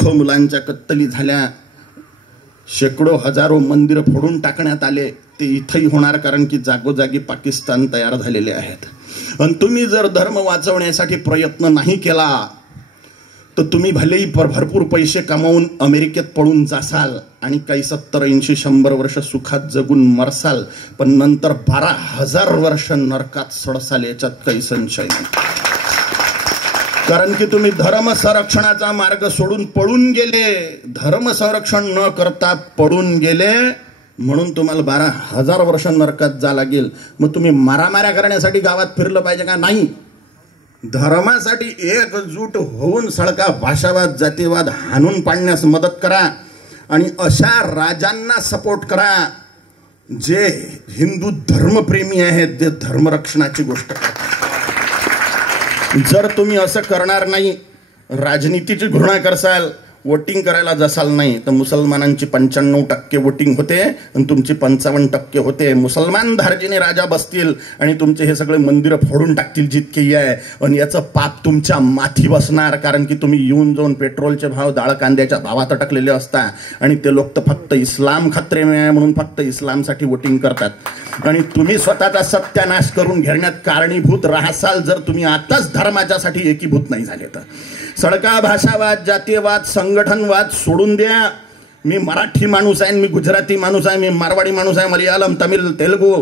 लाखो मुलांच्या कत्तली झाल्या, शेकडो हजारो मंदिरं फोडून टाकण्यात आले. ते इथंही होणार, कारण की जागोजागी पाकिस्तान तयार झालेले आहेत. आणि तुम्ही जर धर्म वाचवण्यासाठी प्रयत्न नाही केला तर तुम्ही भलेही भरपूर पैसे कमावून अमेरिकेत पळून जासाल आणि काही 70-80-100 वर्ष सुखात जगून मरसाल, पण नंतर 12,000 वर्ष नरकात सडसाल, याच्यात काही संशय नाही. कारण की तुम्ही धर्म संरक्षणाचा मार्ग सोडून पळून गेले, धर्म संरक्षण न करता पळून गेले, म्हणून तुम्हाला 12,000 वर्ष नरकात जा लागेल. मग तुम्ही मारामाऱ्या करण्यासाठी गावात फिरलं पाहिजे का? नाही. धर्मासाठी एकजूट होऊन सळका भाषावाद, जातीवाद हाणून पाडण्यास मदत करा आणि अशा राजांना सपोर्ट करा जे हिंदू धर्मप्रेमी आहेत, जे धर्मरक्षणाची गोष्ट करतात. जर तुम्ही असं करणार नाही, राजनीतीची घृणा करसाल, वोटिंग करायला जसाल नाही, तर मुसलमानांची 95% वोटिंग होते आणि तुमची 55% होते. मुसलमान धार्जिने राजा बसतील आणि तुमचे हे सगळे मंदिरं फोडून टाकतील जितकेही आहे, आणि याचं पाप तुमच्या माथी बसणार. कारण की तुम्ही येऊन जाऊन पेट्रोलचे भाव, डाळ कांद्याच्या भावात अटकलेले असता आणि ते लोक तर फक्त इस्लाम खत्रे में म्हणून फक्त इस्लामसाठी वोटिंग करतात. आणि तुम्ही स्वतःचा सत्यानाश करून घेण्यात कारणीभूत राहसाल जर तुम्ही आताच धर्माच्यासाठी एकीभूत नाही झाले तर. सडका भाषावाद, जातीयवाद, संघटनवाद सोडून द्या. मी मराठी माणूस आहे, मी गुजराती माणूस आहे, मी मारवाडी माणूस आहे, मलयालम, तमिळ, तेलुगू,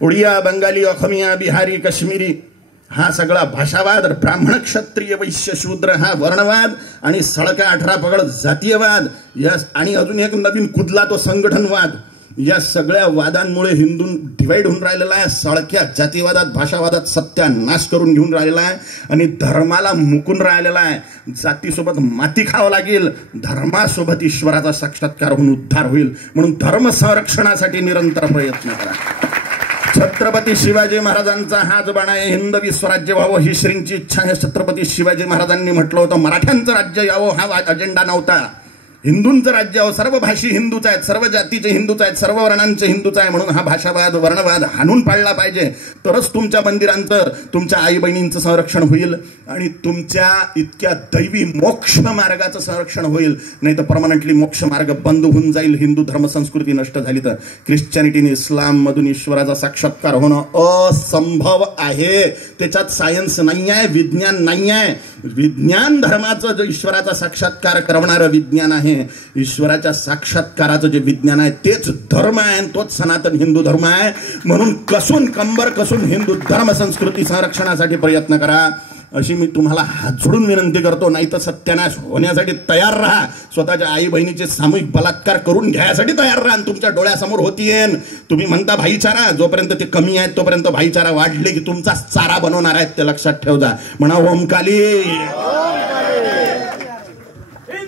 उडिया, बंगाली, अखमिया, बिहारी, काश्मीरी, हा सगळा भाषावाद, ब्राह्मण, क्षत्रिय, वैश्य, शूद्र हा वर्णवाद, आणि सडका 18 पगड जातीयवाद, आणि अजून एक नवीन कुदला तो संघटनवाद. या सगळ्या वादांमुळे हिंदू डिवाइड होऊन राहिलेला आहे. सळक्या जातीवादात, भाषावादात सत्यानाश करून घेऊन राहिलेला आहे आणि धर्माला मुकून राहिलेला आहे. जातीसोबत माती खावं लागेल, धर्मासोबत ईश्वराचा साक्षात्कार होऊन उद्धार होईल. म्हणून धर्म संरक्षणासाठी निरंतर प्रयत्न करा. छत्रपती शिवाजी महाराजांचा हाच बाणा आहे, हिंदवी स्वराज्य व्हावं ही श्रींची इच्छा आहे. छत्रपती शिवाजी महाराजांनी म्हटलं होतं, मराठ्यांचं राज्य यावं हा अजेंडा नव्हता, हिंदूंचं राज्य आहे. सर्व भाषी हिंदूच आहेत, सर्व जातीचे हिंदूच आहेत, सर्व वर्णांचे हिंदूच आहे. म्हणून हा भाषावाद, वर्णवाद हाणून पाडला पाहिजे, तरच तुमच्या मंदिरांचं, तुमच्या आई बहिणींचं संरक्षण होईल आणि तुमच्या इतक्या दैवी मोक्ष मार्गाचं संरक्षण होईल. नाही तर परमनंटली मोक्ष मार्ग बंद होऊन जाईल. हिंदू धर्म संस्कृती नष्ट झाली तर ख्रिश्चॅनिटीने, इस्लाम मधून ईश्वराचा साक्षात्कार होणं असंभव आहे. त्याच्यात सायन्स नाही आहे, विज्ञान नाही आहे. विज्ञान धर्माचं जे ईश्वराचा साक्षात्कार करणारं विज्ञान आहे, ईश्वराच्या साक्षात्काराचं जे विज्ञान आहे तेच धर्म आहे, तोच सनातन हिंदू धर्म आहे. म्हणून कसून कंबर कसून हिंदू धर्म संस्कृती संरक्षणासाठी प्रयत्न करा, अशी मी तुम्हाला हात जोडून विनंती करतो. नाही तर सत्यानाश होण्यासाठी तयार राहा. स्वतःच्या आई बहिणीचे सामूहिक बलात्कार करून घ्यायसाठी तयार राहा. तुमच्या डोळ्यासमोर होतीये. तुम्ही म्हणता भाईचारा, जोपर्यंत ते कमी आहेत तोपर्यंत भाईचारा वाढले की तुमचा चारा बनवणार आहेत, ते लक्षात ठेवजा. म्हणा ओम काली.